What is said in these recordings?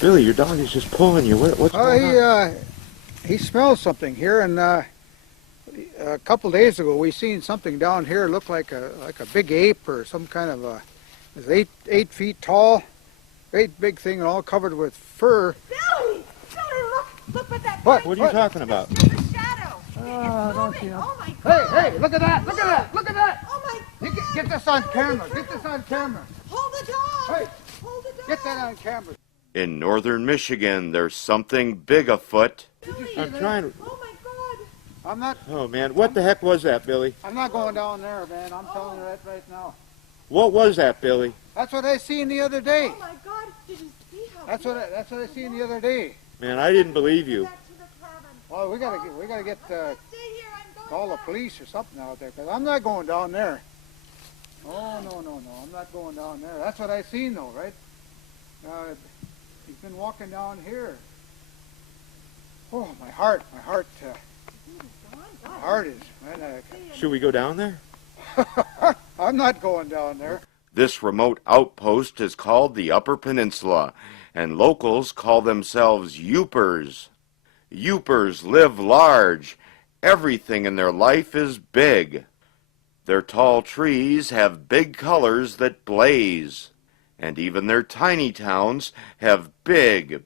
Billy, your dog is just pulling you. What's going on? He smells something here, and a couple days ago we seen something down here look like a big ape or some kind of a. It was 8 feet tall, great big thing, and all covered with fur. Billy, look what that. What are you talking about? It's just a shadow. Don't you know? Oh my God. Hey, look at that! Look at that! Look at that! Oh my. You get this on camera. Get this on camera. Hold the dog. Hey, Hold the dog. get that on camera. In northern Michigan, there's something big afoot. Billy. I'm trying to... Oh my God. I'm not. Oh, man. What the heck was that, Billy? I'm not going down there, man. I'm telling you that right now. What was that, Billy? That's what I seen the other day. Oh my God. Did you see how? That's what I seen the other day. Man, I didn't believe you. Back to the cabin. Well, we gotta get Stay here. I'm going. call the back. police or something out there, because I'm not going down there. Oh no, I'm not going down there. That's what I seen though, right? He's been walking down here. Oh, my heart is. Man, Should we go down there? I'm not going down there. This remote outpost is called the Upper Peninsula, and locals call themselves Yoopers. Yoopers live large. Everything in their life is big. Their tall trees have big colors that blaze, and even their tiny towns have big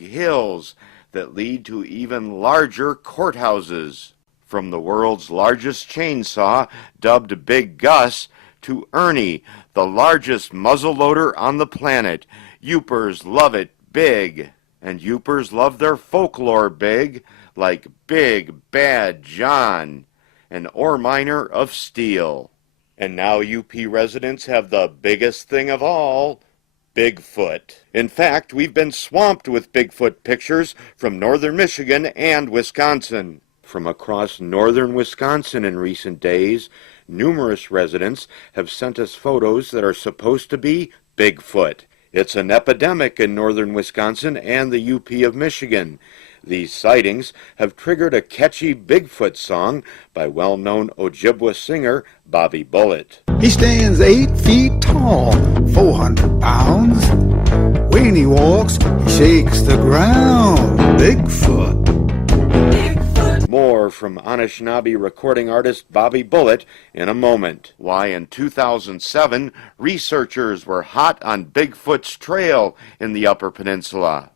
hills that lead to even larger courthouses. From the world's largest chainsaw, dubbed Big Gus, to Ernie, the largest muzzleloader on the planet, Yoopers love it big. And Yoopers love their folklore big, like Big Bad John, an ore miner of steel. And now UP residents have the biggest thing of all, Bigfoot. In fact, we've been swamped with Bigfoot pictures from northern Michigan and Wisconsin. From across northern Wisconsin in recent days, numerous residents have sent us photos that are supposed to be Bigfoot. It's an epidemic in northern Wisconsin and the UP of Michigan. These sightings have triggered a catchy Bigfoot song by well-known Ojibwa singer Bobby Bullet. He stands 8 feet tall, 400 pounds. When he walks, he shakes the ground. Bigfoot. More from Anishinaabe recording artist Bobby Bullet in a moment. Why, in 2007, researchers were hot on Bigfoot's trail in the Upper Peninsula.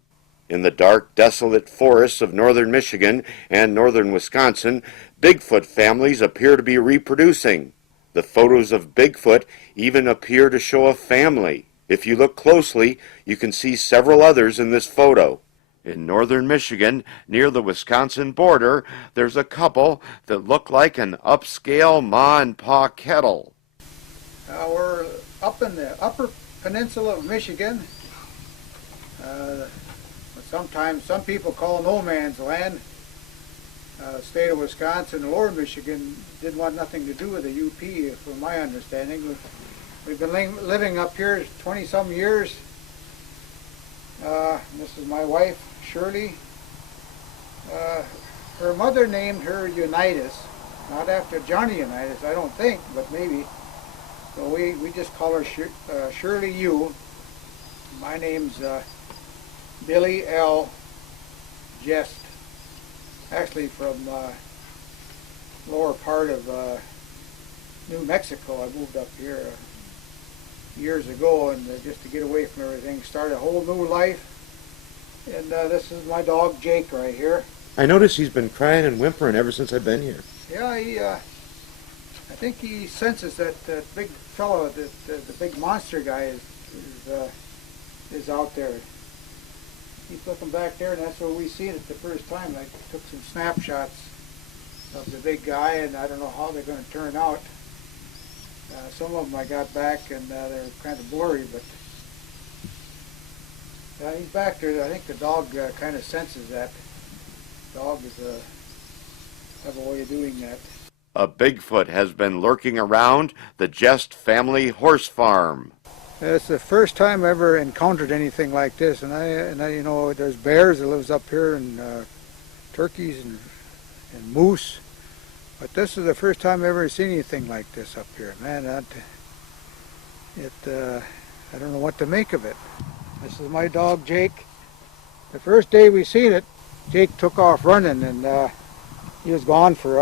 In the dark, desolate forests of northern Michigan and northern Wisconsin, Bigfoot families appear to be reproducing. The photos of Bigfoot even appear to show a family. If you look closely, you can see several others in this photo. In northern Michigan, near the Wisconsin border, there's a couple that look like an upscale ma and pa kettle. We're up in the Upper Peninsula of Michigan. Sometimes some people call no man's land. The state of Wisconsin and lower Michigan didn't want nothing to do with the UP, from my understanding. We've been living up here 20-some years. This is my wife, Shirley. Her mother named her Unitas, not after Johnny Unitas, I don't think, but maybe. So we just call her Shirley U. My name's Billy L. Jest. Actually from lower part of New Mexico. I moved up here years ago, and just to get away from everything, start a whole new life. And this is my dog Jake right here. I noticed he's been crying and whimpering ever since I've been here. Yeah, I think he senses that big fellow, the big monster guy is out there. He's looking back there, and that's where we seen it the first time. I took some snapshots of the big guy, and I don't know how they're going to turn out. Some of them I got back, and they're kind of blurry, but he's back there. I think the dog kind of senses that. Dogs have a way of doing that. A Bigfoot has been lurking around the Jest family horse farm. It's the first time I ever encountered anything like this, and I you know, there's bears that lives up here, and turkeys and moose, but this is the first time I've ever seen anything like this up here. Man, I don't know what to make of it. This is my dog Jake. The first day we seen it, Jake took off running, and he was gone for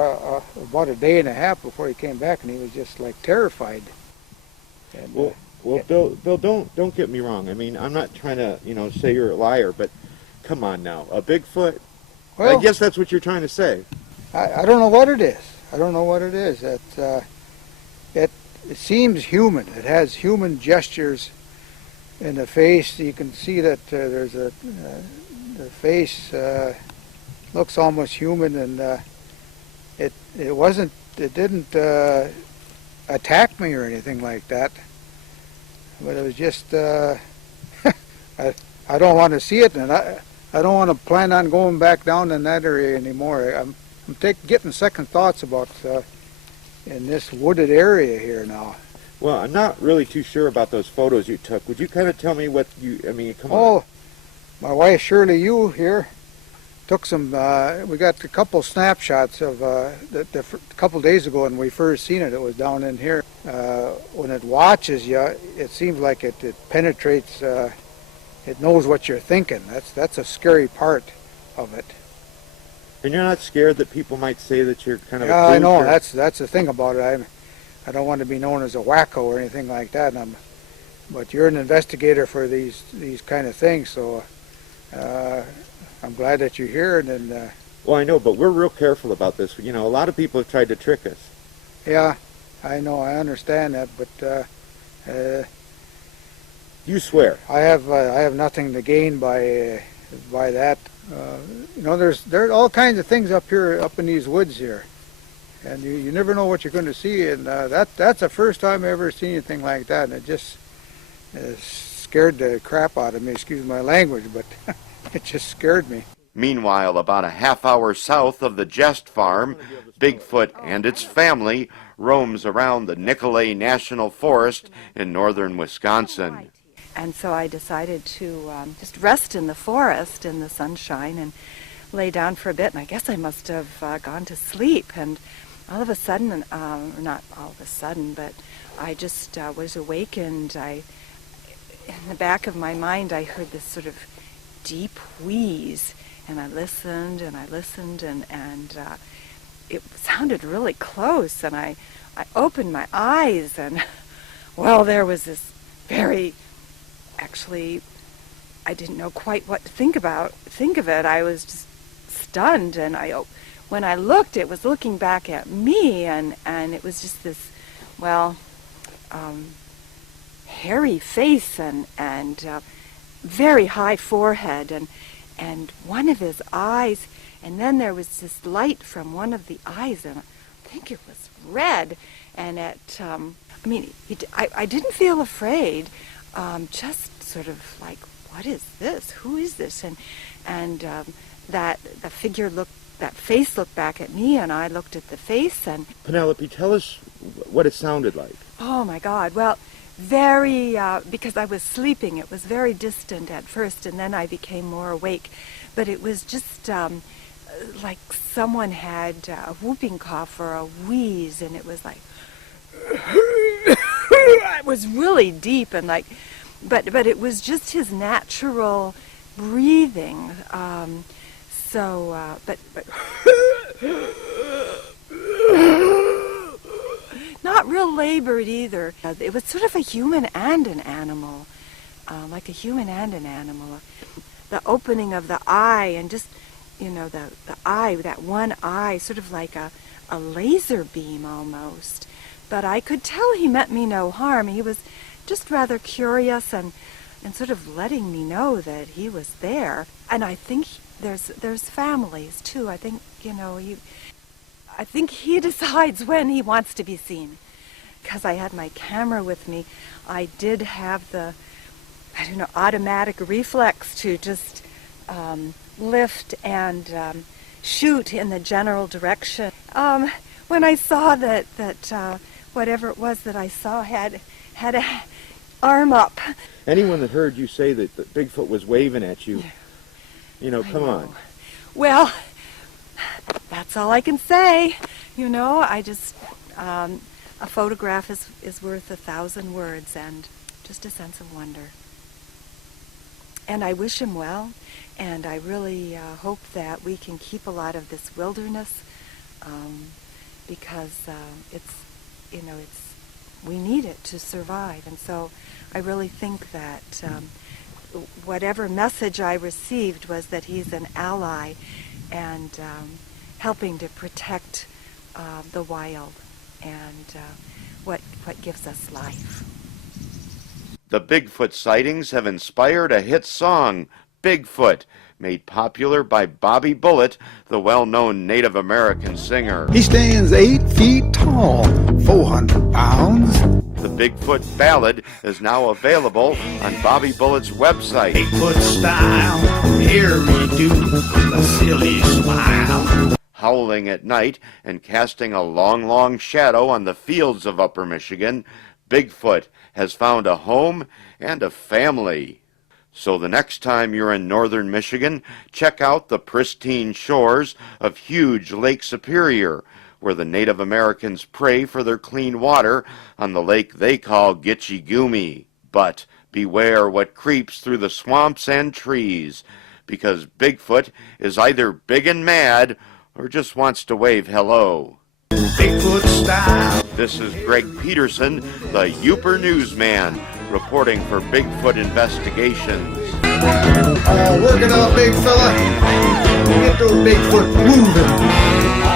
about a day and a half before he came back, and he was just like terrified. And, Well, Bill, don't get me wrong. I mean, I'm not trying to, say you're a liar, but come on now, a Bigfoot. well, I guess that's what you're trying to say. I don't know what it is. I don't know what it is. It seems human. It has human gestures in the face. You can see that there's the face looks almost human, and it didn't attack me or anything like that. But it was just I don't want to see it, and I don't want to plan on going back down in that area anymore. I'm getting second thoughts about in this wooded area here now. Well, I'm not really too sure about those photos you took. Would you kind of tell me what come on. Oh, my wife Shirley Yu here took some, we got a couple snapshots of a couple days ago when we first seen it. It was down in here. When it watches you, it seems like it penetrates, it knows what you're thinking. That's a scary part of it. And you're not scared that people might say that you're kind of Yeah, a I know. kook, or- That's the thing about it. I don't want to be known as a wacko or anything like that. But you're an investigator for these kind of things, so I'm glad that you're here. And then, Well, I know, but we're real careful about this. A lot of people have tried to trick us. yeah, I know. I understand that, but You swear. I have nothing to gain by that. There's all kinds of things up here, up in these woods here, and you never know what you're going to see. And that's the first time I ever seen anything like that, and it just scared the crap out of me. Excuse my language, but it just scared me. Meanwhile, about a half hour south of the Jest Farm, Bigfoot and its family roams around the Nicolet National Forest in northern Wisconsin. And so I decided to just rest in the forest in the sunshine and lay down for a bit. And I guess I must have gone to sleep. And all of a sudden, not all of a sudden, but I just was awakened. In the back of my mind, I heard this sort of deep wheeze. And I listened and I listened, and it sounded really close. And I opened my eyes, and well, there was this actually, I didn't know quite what to think of it. I was just stunned, and when I looked, it was looking back at me, and it was just this, hairy face and very high forehead, and one of his eyes, and then there was this light from one of the eyes, and I think it was red, and I didn't feel afraid. Just sort of like, what is this? Who is this? And that face looked back at me, and I looked at the face, and Penelope, tell us what it sounded like. oh my God! Well, very because I was sleeping. It was very distant at first, and then I became more awake. But it was just like someone had a whooping cough or a wheeze, and it was like. It was really deep and like, but it was just his natural breathing. But not real labored either. It was sort of a human and an animal, like a human and an animal. The opening of the eye and just, the eye, that one eye, sort of like a laser beam almost. But I could tell he meant me no harm. He was just rather curious and sort of letting me know that he was there. And I think there's families too. I think I think he decides when he wants to be seen. Because I had my camera with me, I did have the automatic reflex to just lift and shoot in the general direction. When I saw that whatever it was that I saw had a arm up. Anyone that heard you say that Bigfoot was waving at you, come on. Well, that's all I can say. I just, a photograph is worth 1,000 words, and just a sense of wonder. And I wish him well, And I really hope that we can keep a lot of this wilderness because we need it to survive. And so I really think that whatever message I received was that he's an ally and helping to protect the wild and what gives us life. The Bigfoot sightings have inspired a hit song, Bigfoot, made popular by Bobby Bullet, the well-known Native American singer. He stands 8 feet tall, 400 pounds. The Bigfoot ballad is now available on Bobby Bullet's website. Bigfoot style, hairy dude with a silly smile. Howling at night and casting a long, long shadow on the fields of Upper Michigan, Bigfoot has found a home and a family. So the next time you're in northern Michigan, check out the pristine shores of huge Lake Superior, where the Native Americans pray for their clean water on the lake they call Gitche Gumee. But beware what creeps through the swamps and trees, because Bigfoot is either big and mad or just wants to wave hello. Bigfoot style. This is Greg Peterson, the Upper Newsman, reporting for Bigfoot Investigations. Oh, work it out, big fella. Get those Bigfoot moving.